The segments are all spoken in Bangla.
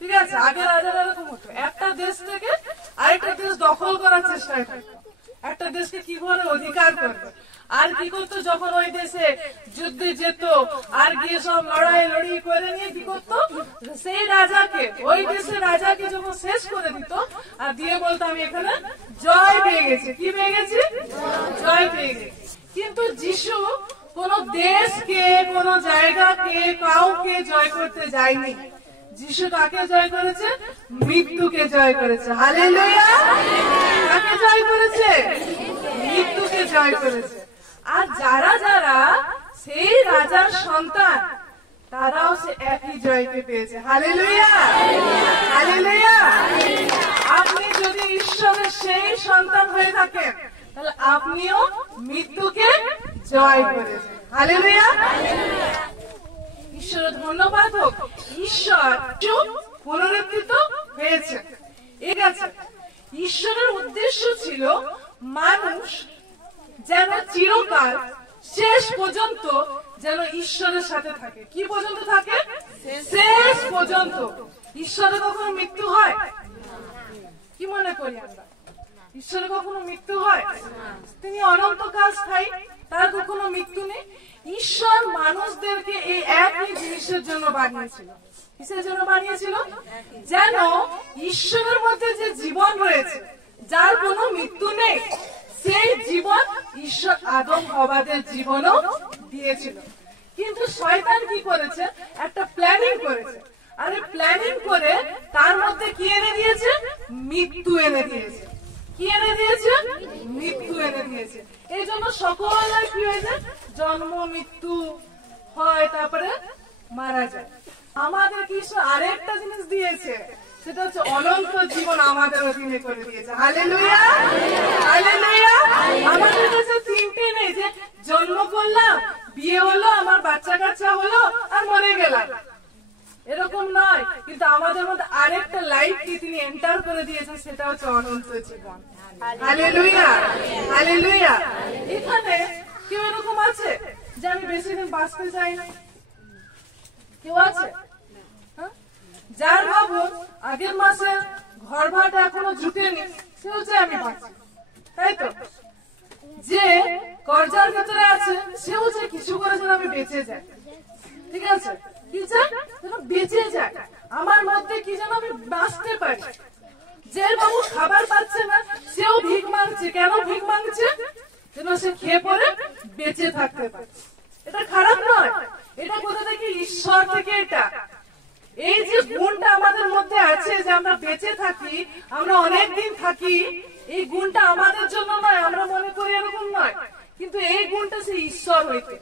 ঠিক আছে, আগে রাজারা এরকম হতো, একটা দেশ থেকে আরেকটা দেশ দখল করার চেষ্টায় থাকতো, একটা দেশকে কি করে অধিকার করবে। আর কি করতো, যখন ওই দেশে যুদ্ধে যেত আর গিয়ে সব লড়াই করে নিয়ে কি করতো, সেই রাজাকে, ওই দেশের রাজাকে যখন শেষ করে দিত আর দিয়ে বলতো আমি এখানে জয় পেয়ে গেছি। কি পেয়ে গেছি? জয় পেয়ে গেছি। কিন্তু যিশু কোন দেশকে, কোন জায়গাকে, কাউকে জয় করতে যায়নি। যিশু কাকে জয় করেছে? মৃত্যুকে জয় করেছে। হালেলুয়া! কাকে জয় করেছে? মৃত্যুকে জয় করেছে। আর যারা যারা সেই রাজার সন্তান, তারাও সে একই জয়কে পেয়েছে। হালেলুয়া! হালেলুয়া! আপনি যদি ঈশ্বরের সেই সন্তান হয়ে থাকেন, তাহলে আপনিও মৃত্যুকে জয় করেছেন। হালেলুয়া! ঈশ্বরের ধন্যবাদ হোক, ঈশ্বর পুনরুত্থিত হয়েছে। ঠিক আছে, ঈশ্বরের উদ্দেশ্য ছিল মানুষ যেন চিরকাল শেষ পর্যন্ত যেন ঈশ্বরের সাথে থাকে। কি পর্যন্ত থাকে? শেষ পর্যন্ত। ঈশ্বরের কখনো মৃত্যু হয়? কি মনে করি আমরা? ঈশ্বরের কখনো মৃত্যু হয়? তিনি অনন্তকাল স্থায়ী, তার কখনো মৃত্যু নেই। ঈশ্বর মানুষদেরকে এই একই জিনিসের জন্য বানিয়েছিল। কিসের জন্য বানিয়েছিল? যেন ঈশ্বরের মধ্যে যে জীবন রয়েছে, যার কোনো মৃত্যু নেই, সেই জীবন ঈশ্বর আদম হওয়াদের জীবনও দিয়েছিল। কিন্তু শয়তান কি করেছে? একটা প্ল্যানিং করেছে, আর এই প্ল্যানিং করে তার মধ্যে কি এনে দিয়েছে? মৃত্যু এনে দিয়েছে। কি এনে দিয়েছে? মৃত্যু এনে দিয়েছে। এই জন্য সকলের কি হয়েছে? জন্ম মৃত্যু হয়, তারপরে মারা যায়। আমাদের কি আরেকটা জিনিস দিয়েছে, সেটা হচ্ছে অনন্ত জীবন আমাদের অধীনে করে দিয়েছে। হালেলুয়া! হালেলুয়া! আমাদের কাছে তিনটে নেই যে জন্ম করলাম, বিয়ে হলো, আমার বাচ্চা কাচ্চা হলো আর মরে গেলাম, এরকম নয়। কিন্তু আমাদের মধ্যে আরেকটা লাইফ কি তিনি এন্টার করে দিয়েছেন, সেটা হচ্ছে অনন্ত জীবন। হালেলুয়া! হালেলুয়া! এখানে কেউ এরকম আছে যে আমি বেশি দিন বাঁচতে চাই না? কেউ আছে? যার বাবু আগের মাসে ঘর ভাড়াটা এখনো জুটেনি, সে হচ্ছে আমি বাঁচি, তাই তো? যে কর্জার ভিতরে আছে, সে হচ্ছে কিছু করে যেন আমি বেঁচে যাই। ঠিক আছে, কি চাই? যেন বেঁচে যায়, আমার মধ্যে কি যেন আমি বাঁচতে পারি। যে বাবু খাবার পাচ্ছে না, সেও ভিক মাংছে। কেন ভিক মাংছে? যেন সে খেয়ে পরে বেঁচে থাকতে পারে। এটা খারাপ নয়, এটা কোথা থেকে? ঈশ্বর থেকে। এটা এই যে গুণটা আমাদের মধ্যে আছে, যে আমরা বেঁচে থাকি, আমরা অনেক দিন থাকি, এই গুণটা আমাদের জন্য নয়, আমরা মনে করি এরকম নয়, কিন্তু এই গুণটা সে ঈশ্বর হইতে।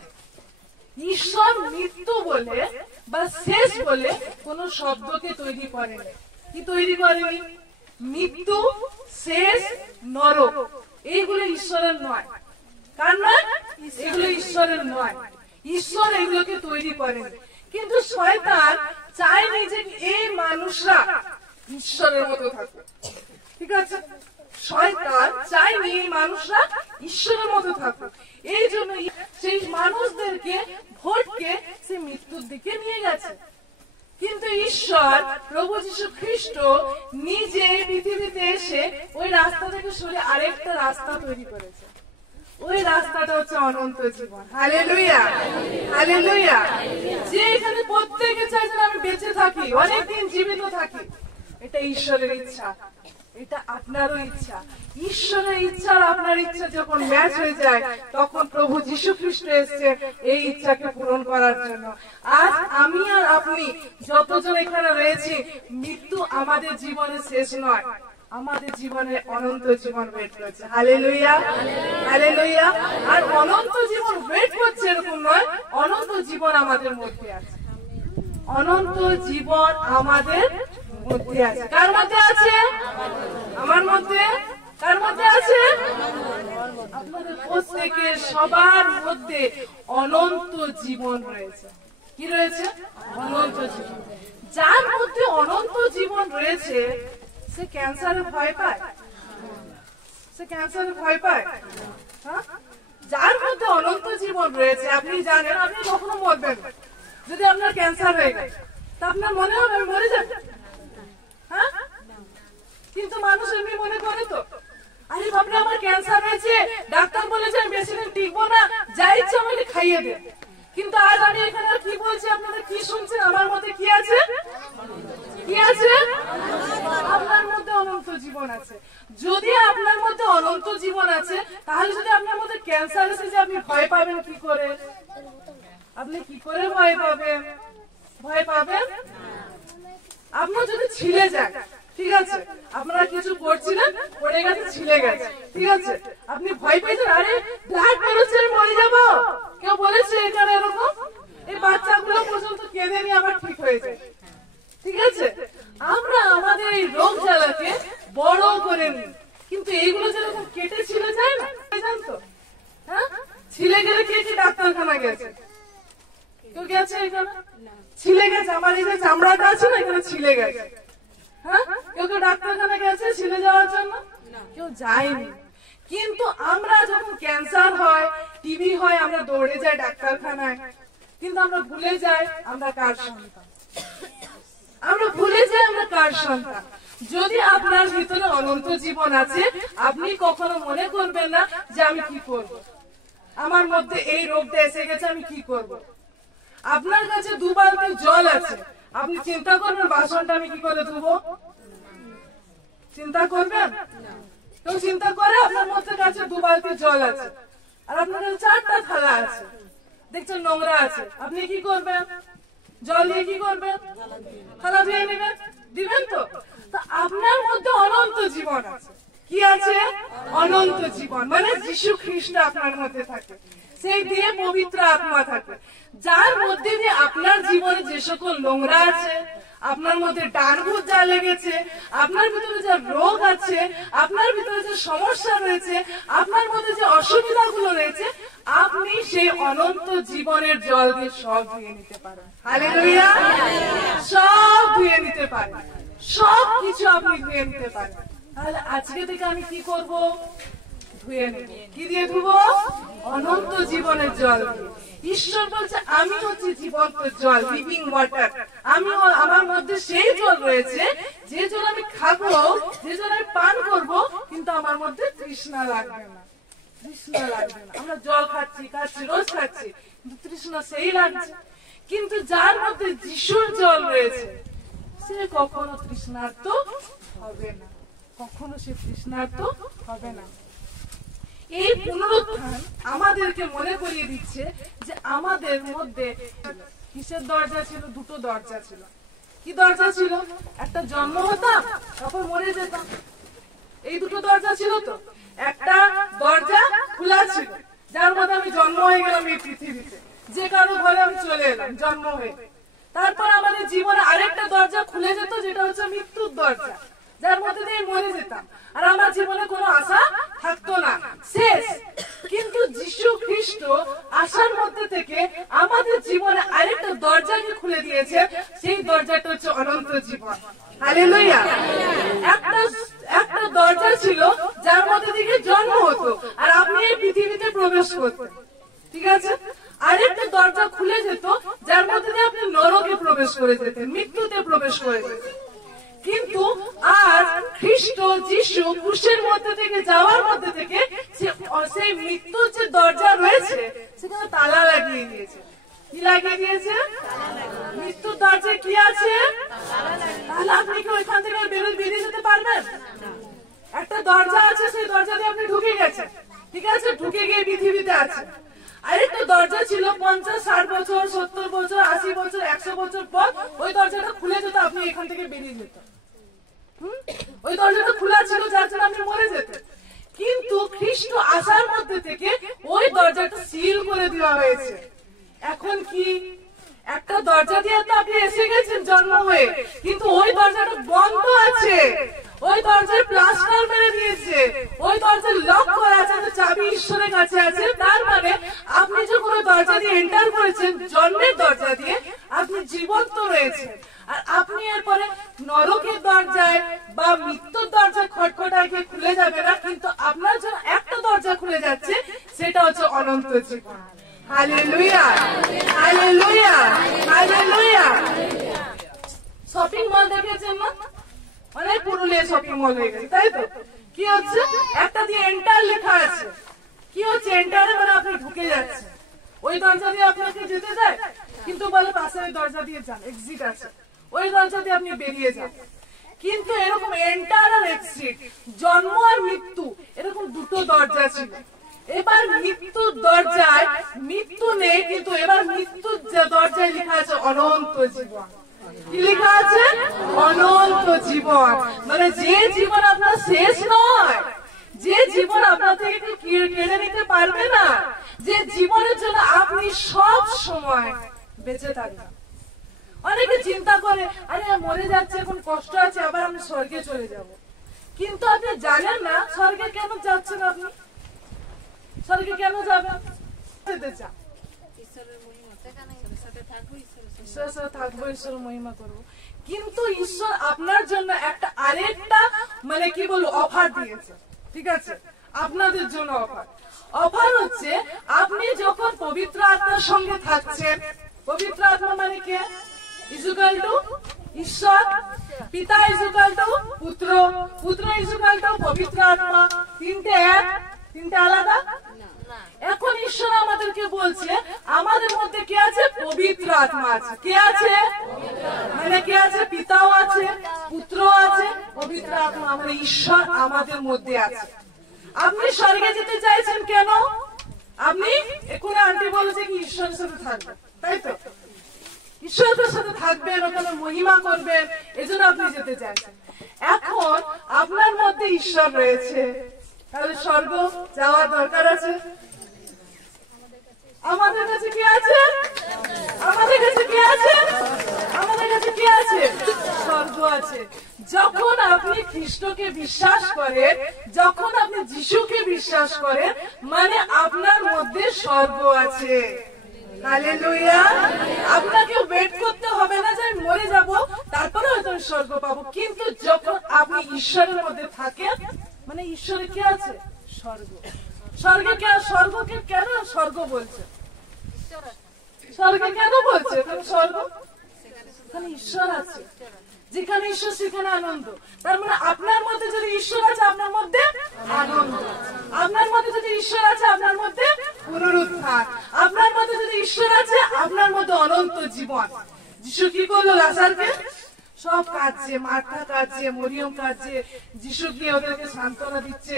ঈশ্বর মৃত্যু বলে বা শেষ বলে কোন শব্দকে তৈরি করেনি। কি তৈরি করেনি? মৃত্যু, শেষ, নরক, এইগুলো ঈশ্বরের নয়। কার নয়? এগুলো ঈশ্বরের নয়। ঈশ্বর এগুলোকে তৈরি করেন। কিন্তু শয়তান চায়নি যে এই মানুষরা ঈশ্বরের মতো থাকবে। ঠিক আছে, শয়তান চায়নি এই মানুষরা ঈশ্বরের মতো থাকবে। এই জন্য সেই মানুষদেরকে ভোটকে সে মৃত্যুর দিকে নিয়ে গেছে। কিন্তু ঈশ্বর প্রভু যীশু খ্রিস্ট নিজে পৃথিবীতে এসে ওই রাস্তা থেকে সরে আরেকটা রাস্তা তৈরি করেছে। ওই রাস্তাটা হচ্ছে অনন্ত জীবন। হালেলুয়া! হালেলুয়া! যে এখানে প্রত্যেকে চাই যেন আমি বেঁচে থাকি, অনেকদিন জীবিত থাকি। এটা ঈশ্বরের ইচ্ছা, এটা আপনারও ইচ্ছা। ঈশ্বরের ইচ্ছা আর আপনার ইচ্ছা যখন ম্যাচ হয়ে যায়, তখন প্রভু যীশু খ্রিস্ট এসেছে এই ইচ্ছাকে পূরণ করার জন্য। আজ আমি আর আপনি যতজন এখানে রয়েছি, মৃত্যু আমাদের জীবনে শেষ নয়, আমাদের জীবনে অনন্ত জীবন ওয়েট করছে। হালেলুয়া! হালেলুয়া! আর অনন্ত জীবন ওয়েট করছে এরকম নয়, অনন্ত জীবন আমাদের মধ্যে আছে। অনন্ত জীবন আমাদের মধ্যে আছে। কার মধ্যে আছে? আমার মধ্যে। কার মধ্যে আছে? আপনাদের প্রত্যেকের, সবার মধ্যে অনন্ত জীবন রয়েছে। কি রয়েছে? অনন্ত জীবন। যার মধ্যে অনন্ত জীবন রয়েছে, সে ক্যান্সারে ভয় পায়? সে ক্যান্সারে ভয় পায়? যার মধ্যে অনন্ত জীবন রয়েছে, আপনি জানেন আপনি কখনো মরবেন না। যদি আপনার ক্যান্সার হয়ে গেছে, তা আপনার মনে হবে আমি মরে যাবো? হ্যাঁ, কিন্তু মানুষ এমনি মনে করে তো, আরে বাপরে আমার ক্যান্সার হয়েছে, ডাক্তার বলেছে আমি বেশি দিন টিকবো না, যা ইচ্ছা আমাকে খাইয়ে দে। কিন্তু আজ আমি এখানে কি বলছি, আপনারা কি শুনছেন? আমার মধ্যে কি আছে? কি আছে? আপনার মধ্যে অনন্ত জীবন আছে। যদি আপনার মধ্যে অনন্ত জীবন আছে, তাহলে যদি আপনার মধ্যে ক্যান্সার এসে যে আপনি ভয় পাবেন কি করে? আপনি কি করে ভয় পাবেন? ভয় পাবেন? আপনার যদি ছিলে যায়, ঠিক আছে, আপনারা কিছু করছিলেন, পড়ে গেছে, ছিলে গেছে, ঠিক আছে, আপনি ভয় পেয়েছেন, আরে ব্লাড বেরোচ্ছে মরে যাবো, কেউ বলেছে এখানে এরকম? এই বাচ্চাগুলো পর্যন্ত কেঁদে নিয়ে আবার ঠিক হয়ে যায়, ঠিক আছে। আমরা আমাদের এই রোগ জ্বালাকে বড় করে নিই, কিন্তু এইগুলো যেরকম কেটে ছিলে যায় না, জানতো? হ্যাঁ, ছিলে গেলে কে কি ডাক্তারখানা গেছে? কেউ গেছে এখানে? ছিলে গেছে, আমার এই যে চামড়াটা আছে না, এখানে ছিলে গেছে। হ্যাঁ, কেউ কেউ ডাক্তারখানা গেছে ছিলে যাওয়ার জন্য? কেউ যায়নি। কিন্তু আমরা যখন ক্যান্সার হয়, টিবি হয়, আমরা দৌড়ে যাই ডাক্তারখানায়, কিন্তু আমরা ভুলে যাই আমরা কার সন্তান। আমরা ভুলে যাই আমরা কার সন্তান। যদি আপনার ভিতরে অনন্ত জীবন আছে, আপনি কখনো মনে করবেন না যে আমি কি করব, আমার মধ্যে এই রোগটা এসে গেছে, আমি কি করব। আপনার কাছে 2 বালতি জল আছে, আপনি চিন্তা করবেন বাসনটা আমি কি করে ধুবো? চিন্তা করবেন? কেউ চিন্তা করে? আপনার মধ্যে কাছে 2 বালতি জল আছে, আর আপনার কাছে 4টা থালা আছে, দেখছেন নোংরা আছে, আপনি কি করবেন? জল দিয়ে কি করবেন? থালা ধুয়ে নেবেন, দিবেন তো? তো আপনার মধ্যে অনন্ত জীবন আছে। কি আছে? অনন্ত জীবন, মানে যীশু খ্রিস্ট আপনার মধ্যে থাকে, সেই দিয়ে পবিত্র আত্মা থাকে, যার মধ্যে দিয়ে আপনার জীবনে যে সকল নোংরা আছে, আপনার মধ্যে ডানভূত যা লেগেছে, আপনার ভিতরে যে রোগ আছে, আপনার ভিতরে যে সমস্যা রয়েছে, আপনার মধ্যে যে অসুবিধাগুলো রয়েছে, আপনি সেই অনন্ত জীবনের জল দিয়ে সব ধুয়ে নিতে পারেন। হালেলুয়া! সব ধুয়ে নিতে পারেন, সব কিছু আপনি ধুয়ে নিতে পারেন। তাহলে আজকে থেকে আমি কি করব? ধুয়ে নেব। কি দিয়ে ধুবো? অনন্ত জীবনের জল দিয়ে। ঈশ্বর বলছে আমি হচ্ছে জীবন্ত জল, লিভিং ওয়াটার। আমার মধ্যে সেই জল রয়েছে, যে জল আমি খাবো, যে জল আমি পান করব, কিন্তু আমার মধ্যে তৃষ্ণা লাগবে না, তৃষ্ণা লাগবে না। আমরা জল খাচ্ছি, রোজ খাচ্ছি, কিন্তু তৃষ্ণা সেই লাগছে। কিন্তু যার মধ্যে যিশুর জল রয়েছে, সে কখনো তৃষ্ণার্ত হবে না, কখনো সে তৃষ্ণার্ত হবে না। এই পুনরুত্থান আমাদেরকে মনে করিয়ে দিচ্ছে যে আমাদের মধ্যে কিসের দরজা ছিল? 2টো দরজা ছিল। কি দরজা ছিল? একটা জন্ম হতাম, তারপর মরে যেতাম, এই 2টো দরজা ছিল। তো একটা দরজা খোলা ছিল, যার মধ্যে আমি জন্ম হয়ে গেলাম এই পৃথিবীতে, যে কারো ঘরে আমি চলে এলাম জন্ম হয়ে। তারপর আমাদের জীবনে আরেকটা দরজা খুলে যেত, যেটা হচ্ছে মৃত্যুর দরজা, যার মধ্যে দিয়ে মরে যেতাম, আর আমার জীবনে কোনো আশা থাকতো না, শেষ। কিন্তু যীশু খ্রিস্ট আশার মধ্যে থেকে আমাদের জীবনে আরেকটা দরজাকে খুলে দিয়েছে, সেই দরজাটা হচ্ছে অনন্ত জীবন। হালেলুয়া! একটা দরজা ছিল যার মধ্যে থেকে জন্ম হতো, আর আপনি এই পৃথিবীতে প্রবেশ করতেন, ঠিক আছে। আরেকটা দরজা খুলে যেত, যার মধ্যে দিয়ে আপনি নরকে প্রবেশ করে যেতেন, মৃত্যুতে প্রবেশ করে যেতেন। কিন্তু আজ খ্রিস্ট যিশু ক্রুশের মধ্যে থেকে যাওয়ার মধ্যে থেকে সেই মৃত্যুর যে দরজা রয়েছে, সেখানে তালা লাগিয়ে দিয়েছে। কি লাগিয়ে দিয়েছে? মৃত্যুর দরজায় কি আছে? তাহলে আপনি কি ওইখান থেকে বেরিয়ে যেতে পারবেন? একটা দরজা আছে, সেই দরজা দিয়ে আপনি ঢুকে গেছেন, ঠিক আছে, ঢুকে গিয়ে পৃথিবীতে আছে। আরেকটা দরজা ছিল 50, 60 বছর, 70 বছর, 80 বছর, 100 বছর পর ওই দরজাটা খুলে যেত, আপনি এখান থেকে বেরিয়ে যেত। ওই দরজাটা খোলা ছিল, যার জন্য আপনি মরে যেতেন। কিন্তু খ্রিস্ট আসার মধ্যে থেকে ওই দরজাটা সিল করে দেওয়া হয়েছে। এখন কি? একটা দরজা দিয়ে তো আপনি এসে গেছেন জন্ম হয়ে, কিন্তু ওই দরজাটা বন্ধ আছে, ওই দরজায় প্লাস্টার মেরে দিয়েছে, ওই দরজার লক করা আছে, চাবি ঈশ্বরের কাছে আছে। তার মানে আপনি যখন ওই দরজা দিয়ে এন্টার করেছেন, জন্মের দরজা দিয়ে, আপনি জীবন্ত রয়েছেন। আর আপনি এরপরে নরকের দরজায় বা মৃত্যুর দরজায় খটখটায় গিয়ে খুলে যাবে না, কিন্তু আপনার জন্য একটা দরজা খুলে যাচ্ছে, সেটা হচ্ছে অনন্ত জীবন। Hallelujah! Hallelujah! Hallelujah! Shopping mall দেখেছেন না? অনেক পুরুলিয়া শপিং মল হয়ে গেছে, তাই তো? কি হচ্ছে, একটা দিয়ে এন্টার লেখা আছে। কি হচ্ছে, এন্টারে মানে আপনি ঢুকে যাচ্ছেন, ওই দরজা দিয়ে আপনাকে যেতে যায়, কিন্তু বলে পাশে ওই দরজা দিয়ে যান, এক্সিট আছে, ওই দরজা দিয়ে আপনি বেরিয়ে যান। কিন্তু এরকম এন্টার আর এক্সিট, জন্ম আর মৃত্যু, এরকম দুটো দরজা ছিল। এবার মৃত্যুর দরজায় মৃত্যু নেই, কিন্তু এবার মৃত্যুর দরজায় লেখা আছে অনন্ত জীবন। কি লেখা আছে? অনন্ত জীবন। মানে যে জীবন আপনার শেষ নয়, যে জীবন আপনার থেকে কেড়ে নিতে পারবে না, যে জীবনের জন্য আপনি সব সময় বেঁচে থাকবেন। অনেকে চিন্তা করে, আরে মরে যাচ্ছে, এখন কষ্ট আছে, আবার আমি স্বর্গে চলে যাব। কিন্তু আপনি জানেন না স্বর্গে কেন যাচ্ছেন, আপনি স্বর্গে কেন যাবেন? যেতে চান, ঈশ্বরের সাথে থাকবো, ঈশ্বরের মহিমা করবো। কিন্তু ঈশ্বর আপনার জন্য একটা আরেকটা মানে কি বলবো অফার দিয়েছে, ঠিক আছে? আপনাদের জন্য অফার হচ্ছে, আপনি যখন পবিত্র আত্মার সঙ্গে থাকছেন, পবিত্র আত্মা মানে কে? ইজুকাল টু ঈশ্বর, পিতা ইজুকাল টু পুত্র, পুত্র ইজুকাল টু পবিত্র আত্মা। তিনটে এক, তিনটে আলাদা। এখন ঈশ্বর আমাদেরকে বলছে আমাদের মধ্যে কে আছে? পবিত্র আত্মা আছে। কে আছে? মানে কে আছে? পিতাও আছে, পুত্র আছে, পবিত্র আত্মা মানে ঈশ্বর আমাদের মধ্যে আছে। আপনি স্বর্গে যেতে চাইছেন কেন? আপনি এখন আন্টি বলেছে কি ঈশ্বরের সাথে থাকবেন, তাই তো? ঈশ্বরের সাথে থাকবেন, ওখানে মহিমা করবেন, এজন্য আপনি যেতে চাইছেন। এখন আপনার মধ্যে ঈশ্বর রয়েছে, তাহলে স্বর্গ যাওয়ার দরকার আছে? আমাদের কাছে কি আছে? আমাদের কাছে কি আছে? আমাদের কাছে কি আছে? স্বর্গ আছে। যখন আপনি খ্রিস্টকে বিশ্বাস করেন, যখন আপনি যিশুকে বিশ্বাস করেন, মানে আপনার মধ্যে স্বর্গ আছে। হালেলুয়া। আপনাকে ওয়েট করতে হবে না যে আমি মরে যাব তারপরে হয়তো আমি স্বর্গ পাবো। কিন্তু যখন আপনি ঈশ্বরের মধ্যে থাকেন, মানে ঈশ্বরে কি আছে? স্বর্গ। স্বর্গকে স্বর্গকে কেন স্বর্গ বলছে? স্বর্গে কেন বলছে স্বর্গ? সেখানে ঈশ্বর আছে, যেখানে ঈশ্বর সেখানে আনন্দ। তার মানে আপনার মধ্যে যদি ঈশ্বর আছে, আপনার মধ্যে আনন্দ। আপনার মধ্যে যদি ঈশ্বর আছে, আপনার মধ্যে পুনরুত্থান। আপনার মধ্যে যদি ঈশ্বর আছে, আপনার মধ্যে অনন্ত জীবন। যিশু কি করলো? লাজারকে সব কাঁদছে, মার্থা কাঁদছে, মরিয়ম কাঁদছে, যিশু গিয়ে ওদেরকে সান্ত্বনা দিচ্ছে,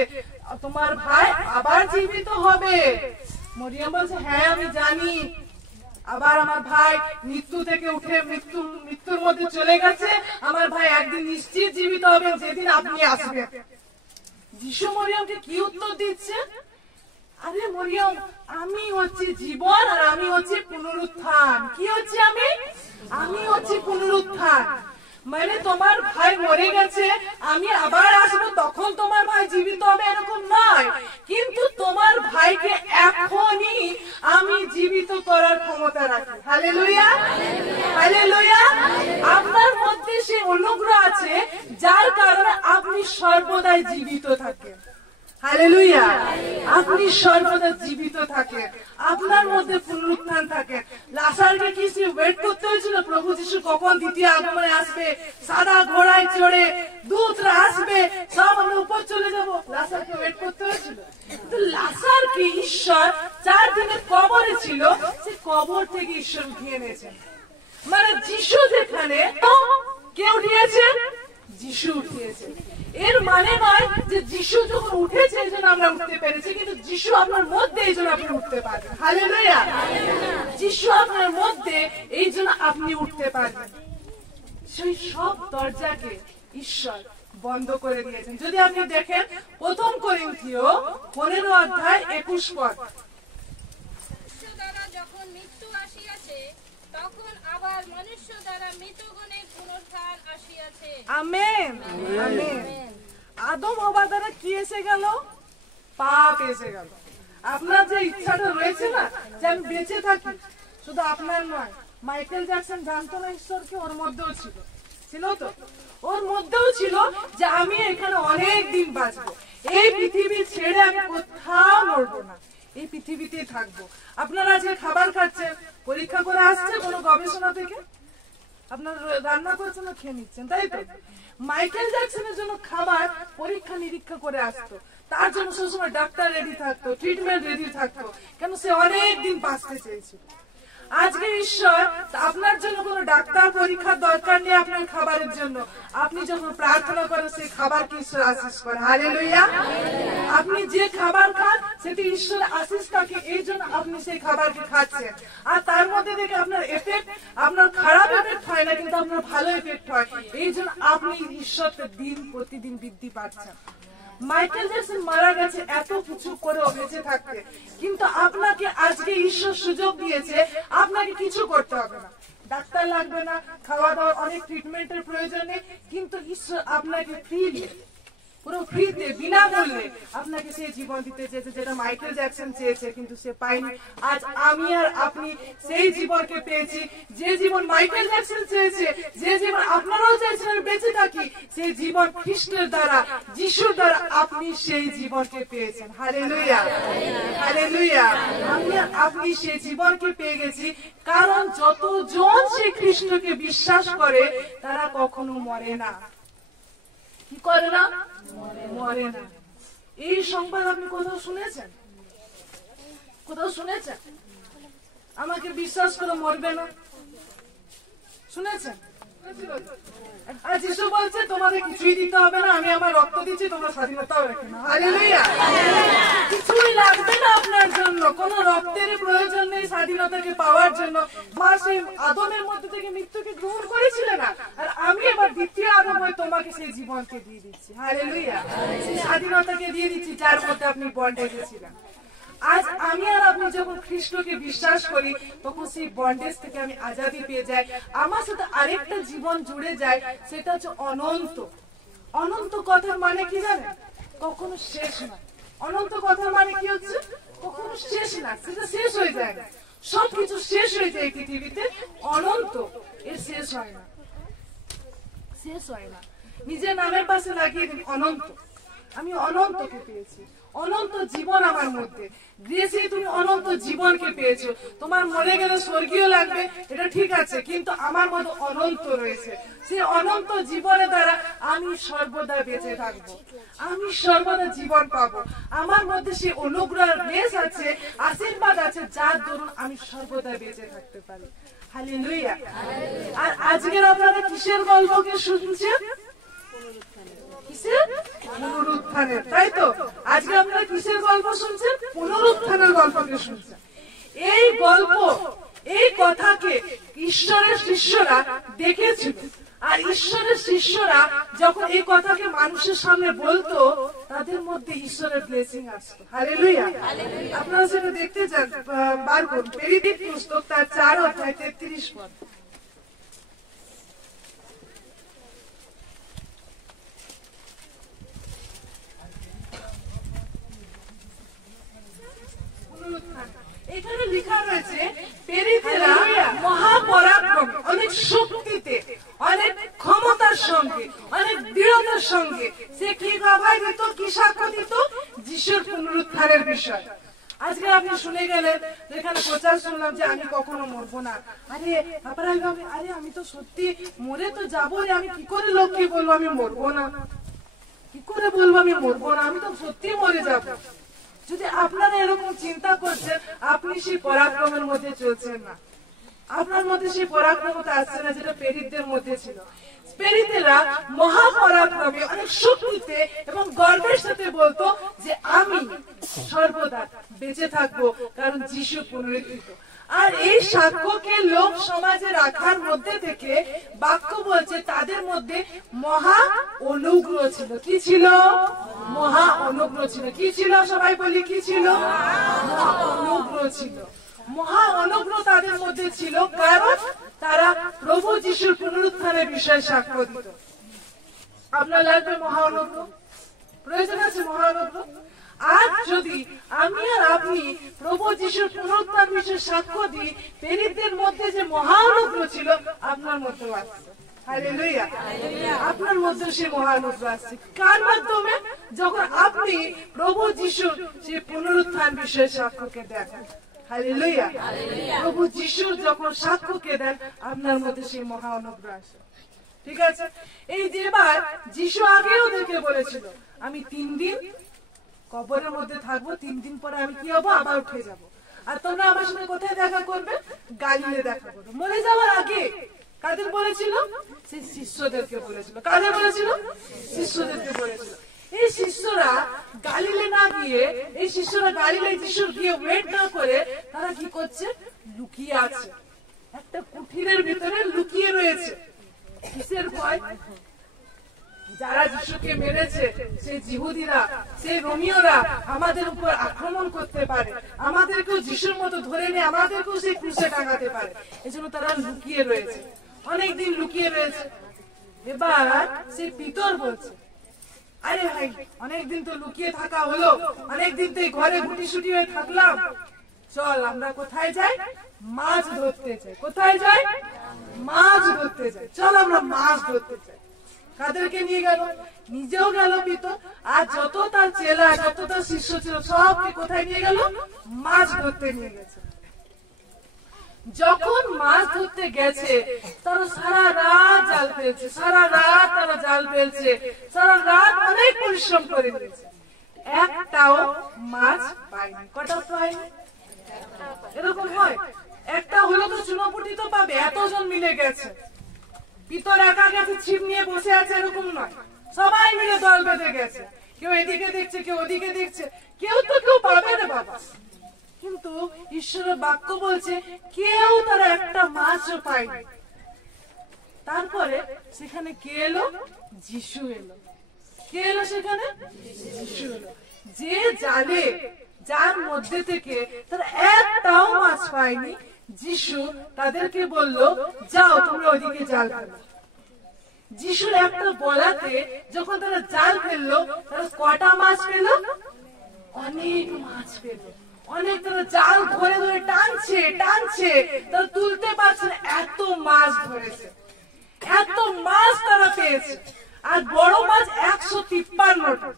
তোমার ভাই আবার জীবিত হবে। মরিয়ম বলছে, হ্যাঁ আমি জানি, আবার আমার ভাই মৃত্যু থেকে উঠে মৃত্যুর মধ্যে চলে গেছে, আমার ভাই একদিন নিশ্চিত জীবিত হবে, যেদিন আপনি আসবেন। যিশু মরিয়মকে কি উত্তর দিচ্ছে? আরে মরিয়ম, আমি হচ্ছে জীবন আর আমি হচ্ছে পুনরুত্থান। কি হচ্ছে আমি? আমি হচ্ছে পুনরুত্থান। মানে তোমার ভাই মরে গেছে, আমি আবার আসবো, তখন তোমার ভাই জীবিত হবে এরকম নয়, কিন্তু তোমার ভাইকে এখনই আমি জীবিত করার ক্ষমতা রাখি। Hallelujah, hallelujah. আপনার মধ্যে সে অনুগ্রহ আছে যার কারণে আপনি সর্বদাই জীবিত থাকেন। হালেলুয়া। আপনি সর্বদা জীবিত থাকেন, আপনার মধ্যে পুনরুত্থান থাকে। লাজারকে কি ওয়েট করতে হয়েছিল প্রভু যিশু কখন দ্বিতীয় আগমনে আসবে, সাদা ঘোড়ায় চড়ে দূতরা আসবে, সব আমরা উপর চলে যাব? লাজারকে ওয়েট করতে হয়েছিল? কিন্তু লাজারকে ঈশ্বর 4 দিনের কবরে ছিল, সে কবর থেকে ঈশ্বর উঠিয়ে এনেছেন। মানে যিশু যেখানে, কে উঠিয়েছে? যিশু উঠিয়েছে। এর মানে নয় যে যিশু যখন উঠেছে এই জন্য আমরা উঠতে পেরেছি, কিন্তু যিশু আপনার মধ্যে এই জন্য আপনি উঠতে পারবেন। হালেলুয়া। যিশু আপনার মধ্যে এই জন্য আপনি উঠতে পারবেন। সেই সব দরজাকে ঈশ্বর বন্ধ করে দিয়েছেন। যদি আপনি দেখেন 1 করিন্থীয় 15 অধ্যায় 21 পদ। যখন মৃত্যু আসিয়াছে, তখন আবার মনুষ্য দ্বারা মৃতগণের পুনরুত্থান আসিয়াছে। Amen, amen. আদম হবার দ্বারা কি এসে গেল? পাপ এসে গেল। আপনার যে ইচ্ছাটা রয়েছে না যে আমি বেঁচে থাকি, শুধু আপনার নয়, মাইকেল জ্যাকসন জানতো না ঈশ্বরকে? ওর মধ্যেও ছিল তো, ওর মধ্যেও ছিল যে আমি এখানে অনেক দিন বাঁচবো, এই পৃথিবী ছেড়ে আমি কোথাও নড়বো না, এই পৃথিবীতেই থাকবো। আপনারা যে খাবার খাচ্ছেন পরীক্ষা করে আসছে কোনো গবেষণা থেকে? আপনার রান্না করছেন না খেয়ে নিচ্ছেন, তাই তো? মাইকেল জ্যাকসনের জন্য খাবার পরীক্ষা নিরীক্ষা করে আসতো, তার জন্য সবসময় ডাক্তার রেডি থাকতো, ট্রিটমেন্ট রেডি থাকতো, কেন সে অনেক দিন বাঁচতে চেয়েছিল। আজকে ঈশ্বর আপনার জন্য কোনো ডাক্তার পরীক্ষার দরকার নেই আপনার খাবারের জন্য। আপনি যখন প্রার্থনা করেন সেই খাবারকে ঈশ্বর আশীষ করে। হালেলুয়া। আপনি যে খাবার খান সেটি ঈশ্বর আশীষ থাকে, এই জন্য আপনি সেই খাবারকে খাচ্ছেন। আর তার মধ্যে থেকে আপনার এফেক্ট, আপনার খারাপ এফেক্ট হয় না, কিন্তু আপনার ভালো এফেক্ট হয়। এই জন্য আপনি ঈশ্বরকে দিন প্রতিদিন বৃদ্ধি পাচ্ছেন। মাইকেল জ্যাকসন মারা গেছে এত কিছু করেও বেঁচে থাকতে, কিন্তু আপনাকে আজকে ঈশ্বর সুযোগ দিয়েছে, আপনাকে কিছু করতে হবে না, ডাক্তার লাগবে না, খাওয়া দাওয়ার অনেক ট্রিটমেন্টের প্রয়োজন নেই, কিন্তু ঈশ্বর আপনাকে ফ্রিলি, পুরো ফ্রিতে বিনামূল্যে আপনাকে সেই জীবন দিতে চেয়েছে যেটা মাইকেল জ্যাকসন চেয়েছে, কিন্তু সে পায়নি। আজ আমি আর আপনি সেই জীবনকে পেয়েছি, যে জীবন মাইকেল জ্যাকসন চেয়েছে, যে জীবন আপনারাও চাইছেন আমি বেঁচে থাকি, সেই জীবন খ্রিস্টের দ্বারা, যিশুর দ্বারা আপনি সেই জীবনকে পেয়েছেন। Hallelujah, hallelujah. আমি আর আপনি সেই জীবনকে পেয়ে গেছি, কারণ যতজন সেই খ্রিস্টকে বিশ্বাস করে তারা কখনো মরে না। কি করে না? মরে না। এই সংবাদ আপনি কোথাও শুনেছেন? কোথাও শুনেছেন? আমাকে বিশ্বাস করে মরবে না, শুনেছেন? আর যিশু বলছে তোমাদের কিছুই দিতে হবে না, আমি আমার রক্ত দিচ্ছি, তোমরা স্বাধীনতাও রেখে না। হালেলুয়া। কিছুই লাগবে না আপনার জন্য, কোন রক্তের প্রয়োজন নেই স্বাধীনতাকে পাওয়ার জন্য। মা সেই আদমের মধ্যে থেকে মৃত্যুকে গ্রহণ করেছিল না, আর আমি এবার দ্বিতীয় আদম হয়ে তোমাকে সেই জীবনকে দিয়ে দিচ্ছি। হালেলুয়া। সেই স্বাধীনতাকে দিয়ে দিচ্ছি যার মধ্যে আপনি বন্ডেজে ছিলেন। আজ আমি আর আপনি যখন খ্রিস্টকে বিশ্বাস করি, তখন সেই বন্ডেজ থেকে আমি আজাদি পেয়ে যাই। আমার সাথে আরেকটা জীবন জুড়ে যায়, সেটা হচ্ছে অনন্ত। অনন্ত কথার মানে কি জানেন? কখনো শেষ না। অনন্ত কথার মানে কি হচ্ছে? কখনো শেষ না, সেটা শেষ হয়ে যায় না। সবকিছু শেষ হয়ে যায় পৃথিবীতে, অনন্ত এর শেষ হয় না, শেষ হয় না। নিজের নামের পাশে লাগিয়ে দিন অনন্ত। আমি অনন্তকে পেয়েছি, অনন্ত জীবন আমার মধ্যে। গ্রেসি, তুমি অনন্ত জীবনকে পেয়েছো। তোমার মরে গেলে স্বর্গীয় লাগবে, এটা ঠিক আছে, কিন্তু আমার মধ্যে অনন্ত রয়েছে। সেই অনন্ত জীবনের দ্বারা আমি সর্বদা বেঁচে থাকবো, আমি সর্বদা জীবন পাবো। আমার মধ্যে সেই অনুগ্রহ গ্রেস আছে, আশীর্বাদ আছে, যার দরুন আমি সর্বদা বেঁচে থাকতে পারি। হালেলুয়া। আর আজকের আপনারা কিসের গল্পকে শুনছেন? পুনরুত্থানের, তাই তো? আজকে আপনারা কিসের গল্প শুনছেন? পুনরুত্থানের গল্পকে শুনছেন। এই গল্প, এই কথাকে ঈশ্বরের শিষ্যরা দেখেছিল, আর ঈশ্বরের শিষ্যরা যখন এই কথাকে মানুষের সামনে বলতো, তাদের মধ্যে ঈশ্বরের ব্লেসিং আসতো। হালেলুয়া। আপনারা সেটা দেখতে চান, বার করুন প্রেরিত পুস্তক তার 4 অধ্যায় 33 পদ। এখানে লেখা রয়েছে, প্রেরিতেরা মহাপরাক্রম, অনেক শক্তিতে, অনেক ক্ষমতার সঙ্গে, অনেক দৃঢ়তার সঙ্গে সে কি গাভায় দিত, কি সাক্ষ্য দিত? যিশুর পুনরুত্থানের বিষয়। আজকে আপনি শুনে গেলেন, যেখানে প্রচার শুনলাম যে আমি কখনো মরবো না। আরে আপনারা আরে আমি তো সত্যি মরে তো যাবো, আমি কি করে লোককে বলবো আমি মরবো না? কি করে বলবো আমি মরবো না? আমি তো সত্যি মরে যাবো। যদি আপনারা এরকম চিন্তা করছেন, আপনি সেই পরাক্রমের মধ্যে চলছেন না, আপনার মধ্যে সেই পরাক্রমতা আসছে না যেটা প্রেরিতদের মধ্যে ছিল। প্রেরিতেরা মহাপরাক্রমী, অনেক শক্তিতে এবং গর্বের সাথে বলতো যে আমি সর্বদা বেঁচে থাকবো, কারণ যিশু পুনরুত্থিত। আর এই সাক্ষ্যকে লোক সমাজে রাখার মধ্যে থেকে বাক্য বলছে তাদের মধ্যে মহা অনুগ্রহ ছিল। কি ছিল? মহা অনুগ্রহ ছিল। কি ছিল? সবাই বলি কি ছিল? মহা অনুগ্রহ ছিল। মহা অনুগ্রহ তাদের মধ্যে ছিল, কারণ তারা প্রভু যিশুর পুনরুত্থানের বিষয়ে সাক্ষ্য দিত। আপনার লাগবে মহা অনুগ্রহ? প্রয়োজন আছে মহা অনুগ্রহ? আজ যদি আমি আর আপনি প্রভু যিশুর পুনরুত্থান বিষয়ে সাক্ষ্য দিই, প্রেরিতদের মধ্যে যে মহা অনুগ্রহ ছিল আপনার মধ্যে আসছে। হালেলুয়া। আপনার মধ্যে সে মহা অনুগ্রহ আসছে। কার মাধ্যমে? যখন আপনি প্রভু যিশুর সেই পুনরুত্থান বিষয়ে সাক্ষ্যকে দেখেন। হালেলুয়া। প্রভু যিশুর যখন সাক্ষ্যকে দেন আপনার মধ্যে সেই মহা অনুগ্রহ আসে। ঠিক আছে, এই যে এবার যিশু আগেও ওদেরকে বলেছিল আমি 3 দিন কবরের মধ্যে থাকবো, 3 দিন পরে আমি কি হবো, আবার উঠে যাব। আর তোমরা আমার সঙ্গে কোথায় দেখা করবে? গালিলে দেখা করবে। মরে যাওয়ার আগে কাদের বলেছিল? সেই শিষ্যদেরকে বলেছিল। কাদের বলেছিল? শিষ্যদেরকে বলেছিল। এই শিষ্যরা গালিলে না গিয়ে, এই শিষ্যরা গালিলে যিশুর গিয়ে ওয়েট না করে তারা কি করছে? লুকিয়ে আছে, একটা কুঠিরের ভিতরে লুকিয়ে রয়েছে। কিসের ভয়? যারা যিশুকে মেরেছে সেই জিহুদিরা, সেই রোমিওরা আমাদের উপর আক্রমণ করতে পারে, আমাদেরকেও যিশুর মতো ধরে নিয়ে আমাদেরকেও সেই ক্রুশে টাঙাতে পারে। এজন্য তারা লুকিয়ে রয়েছে, অনেকদিন লুকিয়ে রয়েছে। এবার সেই পিতর বলছে আরে ভাই অনেকদিন তো লুকিয়ে থাকা হলো, অনেকদিন তো এই ঘরে গুটিসুটি হয়ে থাকলাম, চল আমরা কোথায় যাই? মাছ ধরতে যাই। কোথায় যাই? মাছ ধরতে যাই। চল আমরা মাছ ধরতে যাই। কাদেরকে নিয়ে গেল? নিজেও গেল পিতর, আর যত তার চেলা, যত তার শিষ্য ছিল সবকে কোথায় নিয়ে গেল? মাছ ধরতে নিয়ে গেছে। যখন মাছ ধরতে গেছে তারা সারা রাত জাল ফেলছে, সারা রাত তারা জাল ফেলছে, সারা রাত অনেক পরিশ্রম করে নিয়েছে, একটাও মাছ পায়নি। কটা পায়নি? এরকম হয়, একটা হলো তো চুনোপুটি তো পাবে, এতজন মিলে গেছে। পিতর একা গেছে, ছিপ নিয়ে বসে আছে এরকম নয়, সবাই মিলে দল বেঁধে গেছে। কেউ এদিকে দেখছে, কেউ ওদিকে দেখছে, কেউ তো কেউ পাবে না বাবা। কিন্তু ঈশ্বরের বাক্য বলছে কেউ তারা একটা মাছও পায়নি। তারপরে সেখানে কে এলো? যিশু এলো। কে এলো সেখানে? যিশু এলো। যে জালে, যার মধ্যে থেকে তারা একটাও মাছ পায়নি, যিশু তাদেরকে বলল যাও তোমরা ওইদিকে জাল ফেলো। যিশুর একটা বলাতে যখন তারা জাল ফেললো, তারা কটা মাছ পেল? অনেক মাছ পেল। অনেক, তারা জাল ধরে ধরে টানছে টানছে, তারা তুলতে পারছে না, এত মাছ ধরেছে, এত মাছ তারা পেয়েছে। আর বড় মাছ 153টা,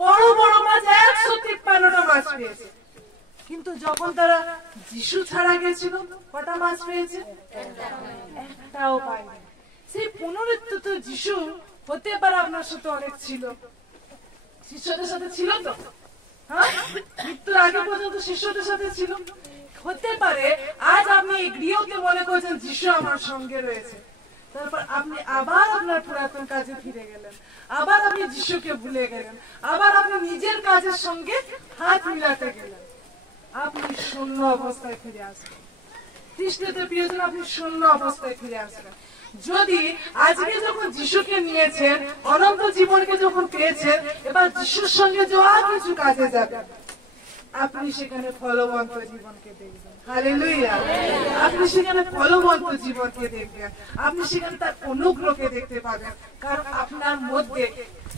বড় বড় মাছ 153টা মাছ পেয়েছে। কিন্তু যখন তারা যিশু ছাড়া গেছিল কটা মাছ পেয়েছে? একটাও পায়নি। সেই পুনরুত্থিত যিশু হতে পারে আপনার সাথে অনেক ছিল, শিষ্যদের সাথে ছিল তো, হ্যাঁ, মৃত্যুর আগে পর্যন্ত শিষ্যদের সাথে ছিল। হতে পারে আজ আপনি এই গৃহতে মনে করছেন যিশু আমার সঙ্গে রয়েছে, তারপর আপনি আবার আপনার পুরাতন কাজে ফিরে গেলেন, আবার আপনি যিশুকে ভুলে গেলেন, আবার আপনি নিজের কাজের সঙ্গে হাত মিলাতে গেলেন, আপনি শূন্য অবস্থায় ফিরে আসবেন। খ্রিস্টতে প্রিয়জন, আপনি শূন্য অবস্থায় ফিরে আসবেন। যদি আজকে যখন যিশুকে নিয়েছেন, অনন্ত জীবনকে যখন পেয়েছেন, এবার যিশুর সঙ্গে যা কিছু কাজে যাবেন, আপনি সেখানে ফলবন্ত জীবনকে দেখবেন। হালেলুয়া। আপনি সেখানে ফলবন্ত জীবনকে দেখবেন, আপনি সেখানে তার অনুগ্রহকে দেখতে পাবেন, কারণ আপনার মধ্যে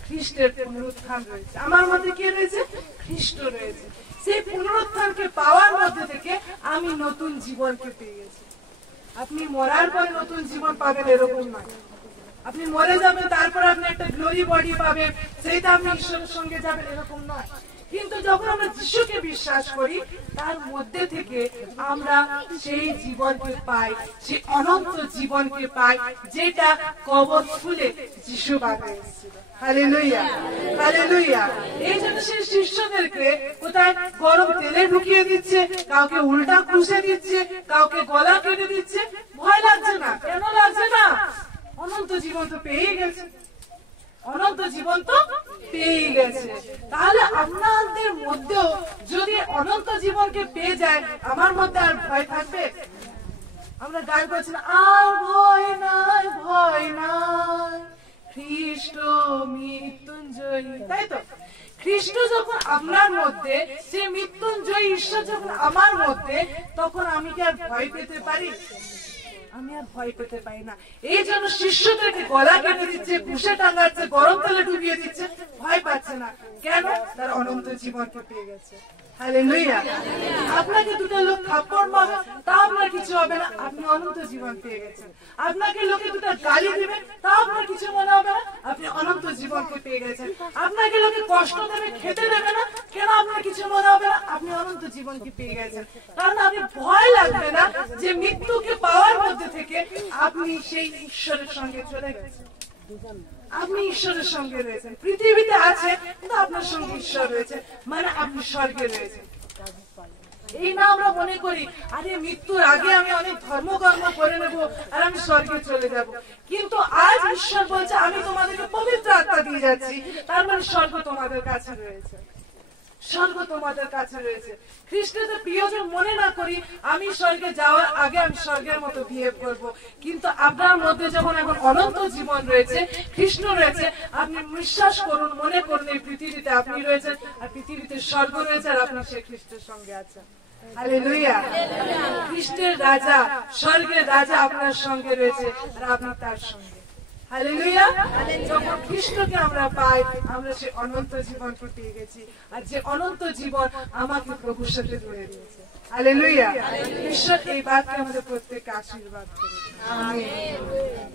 খ্রিস্টের পুনরুত্থান রয়েছে। আমার মধ্যে কে রয়েছে? খ্রিস্ট রয়েছে। সেই পুনরুত্থানকে পাওয়ার মধ্যে থেকে আমি নতুন জীবনকে পেয়ে গেছি। আপনি মরার পরে নতুন জীবন পাবেন এরকম নয়। আপনি মরে যাবেন, তারপর আপনি একটা গ্লোরি বডি পাবেন, সেইটা আপনি ঈশ্বরের সঙ্গে যাবেন এরকম নয়। কিন্তু যখন আমরা যিশুকে বিশ্বাস করি, তার মধ্যে থেকে আমরা সেই জীবনকে পাই, সেই অনন্ত জীবনকে পাই, যেটা কবর খুলে যিশু বানিয়েছিল। Hallelujah, hallelujah. এই জন্য সেই শিষ্যদেরকে কোথায় গরম তেলে ঢুকিয়ে দিচ্ছে, কাউকে উল্টা ক্রুশে দিচ্ছে, কাউকে গলা কেটে দিচ্ছে, ভয় লাগছে না। কেন লাগছে না? অনন্ত জীবন তো পেয়ে গেছে, অনন্ত জীবন তো পেয়ে গেছে। তাহলে আপনাদের মধ্যেও যদি অনন্ত জীবনকে পেয়ে যায়, আমার মধ্যে আর ভয় থাকবে? আমরা গান করছি না, আর ভয় নাই, ভয় নাই, খ্রিস্ট মৃত্যুঞ্জয়ী, তাই তো? খ্রিস্ট যখন আপনার মধ্যে, সে মৃত্যুঞ্জয়ী ঈশ্বর যখন আমার মধ্যে, তখন আমি কি আর ভয় পেতে পারি? আমি আর ভয় পেতে পারি না। এই জন্য শিষ্যদেরকে গলা কেটে দিচ্ছে, কুশে টাঙাচ্ছে, গরম তেলে ডুবিয়ে দিচ্ছে, ভয় পাচ্ছে না। কেন? তার অনন্ত জীবনকে পেয়ে গেছে। হালেলুয়া। আপনাকে দুটো লোক থাপ্পড় মারবে, তা আপনার কিছু হবে না, আপনি অনন্ত জীবন পেয়ে গেছেন। আপনাকে লোকে দুটো গালি দিবে, তা আপনার কিছু মনে হবে না, আপনি অনন্ত জীবনকে পেয়ে গেছেন। আপনাকে লোকে কষ্ট দেবে, খেতে দেবে না, কেন? আপনার কিছু মনে হবে না, আপনি অনন্ত জীবনকে পেয়ে গেছেন। কারণ আপনি ভয় লাগবে না যে মৃত্যুকে পাওয়ার মধ্যে থেকে আপনি সেই ঈশ্বরের সঙ্গে চলে গেছেন। আপনি ঈশ্বরের সঙ্গে রয়েছেন, পৃথিবীতে আছে কিন্তু আপনার সঙ্গে ঈশ্বর রয়েছে, মানে আপনি স্বর্গে রয়েছেন। এই না আমরা মনে করি আরে মৃত্যুর আগে আমি অনেক ধর্মকর্ম করে নেব আর আমি স্বর্গে চলে যাব, কিন্তু আজ ঈশ্বর বলছে আমি তোমাদেরকে পবিত্র আত্মা দিয়ে যাচ্ছি, তার মানে স্বর্গ তোমাদের কাছে রয়েছে। স্বর্গ তোমাদের কাছে রয়েছে। খ্রিস্টকে প্রিয়জন মনে না করি আমি স্বর্গে যাওয়ার আগে আমি স্বর্গের মতো বিহেভ করব, কিন্তু আপনার মধ্যে যখন এখন অনন্ত জীবন রয়েছে, খ্রিস্ট রয়েছে, আপনি বিশ্বাস করুন, মনে করুন এই পৃথিবীতে আপনি রয়েছেন আর পৃথিবীতে স্বর্গ রয়েছে আর আপনি সেই খ্রিস্টের সঙ্গে আছেন। হালেলুয়া। খ্রিস্টের রাজা, স্বর্গের রাজা আপনার সঙ্গে রয়েছে আর আপনি তার সঙ্গে। হালেলুয়া। যখন খ্রিস্টকে আমরা পাই আমরা সে অনন্ত জীবনকে পেয়ে গেছি, আর যে অনন্ত জীবন আমাকে প্রভুর সাথে জুড়ে দিয়েছে। হালেলুয়া। ঈশ্বর এই বাতকে আমাদের প্রত্যেককে আশীর্বাদ করুন। আমেন।